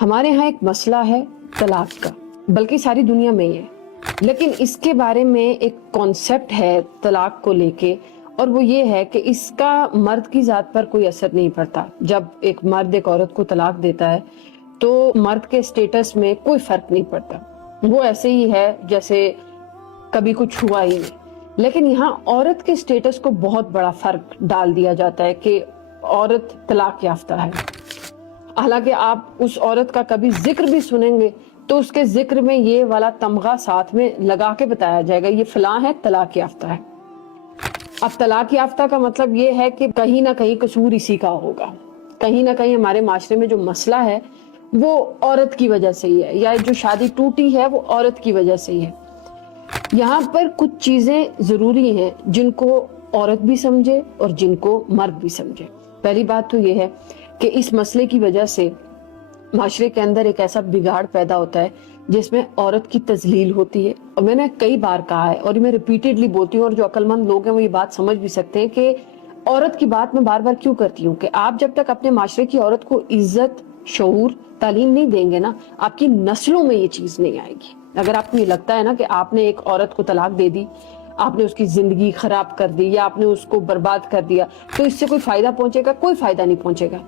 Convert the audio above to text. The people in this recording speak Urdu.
ہمارے ہاں ایک مسئلہ ہے طلاق کا، بلکہ ساری دنیا میں ہی ہے، لیکن اس کے بارے میں ایک کانسیپٹ ہے طلاق کو لے کے، اور وہ یہ ہے کہ اس کا مرد کی ذات پر کوئی اثر نہیں پڑتا۔ جب ایک مرد ایک عورت کو طلاق دیتا ہے تو مرد کے سٹیٹس میں کوئی فرق نہیں پڑتا، وہ ایسے ہی ہے جیسے کبھی کچھ ہوا ہی نہیں۔ لیکن یہاں عورت کے سٹیٹس کو بہت بڑا فرق ڈال دیا جاتا ہے کہ عورت طلاق یافتہ ہے۔ حالانکہ آپ اس عورت کا کبھی ذکر بھی سنیں گے تو اس کے ذکر میں یہ والا تمغہ ساتھ میں لگا کے بتایا جائے گا، یہ فلاں ہے، طلاق یافتہ ہے۔ اب طلاق یافتہ کا مطلب یہ ہے کہ کہیں نہ کہیں قصور اسی کا ہوگا، کہیں نہ کہیں ہمارے معاشرے میں جو مسئلہ ہے وہ عورت کی وجہ سے ہی ہے، یا جو شادی ٹوٹی ہے وہ عورت کی وجہ سے ہی ہے۔ یہاں پر کچھ چیزیں ضروری ہیں جن کو عورت بھی سمجھے اور جن کو مرد بھی سمجھے۔ پہلی بات تو یہ ہے کہ اس مسئلے کی وجہ سے معاشرے کے اندر ایک ایسا بگاڑ پیدا ہوتا ہے جس میں عورت کی تذلیل ہوتی ہے، اور میں نے کئی بار کہا ہے اور میں ریپیٹڈلی بولتی ہوں، اور جو عقل مند لوگ ہیں وہ یہ بات سمجھ بھی سکتے ہیں کہ عورت کی بات میں بار بار کیوں کرتی ہوں، کہ آپ جب تک اپنے معاشرے کی عورت کو عزت، شعور، تعلیم نہیں دیں گے نا، آپ کی نسلوں میں یہ چیز نہیں آئے گی۔ اگر آپ کو یہ لگتا ہے نا کہ آپ نے ایک عورت کو طلاق دے دی، آپ نے اس کی زندگی خراب کر دی یا آپ نے اس کو برباد کر دیا، تو اس سے کوئی فائدہ پہنچے گا؟ کوئی فائدہ نہیں پہنچے گا۔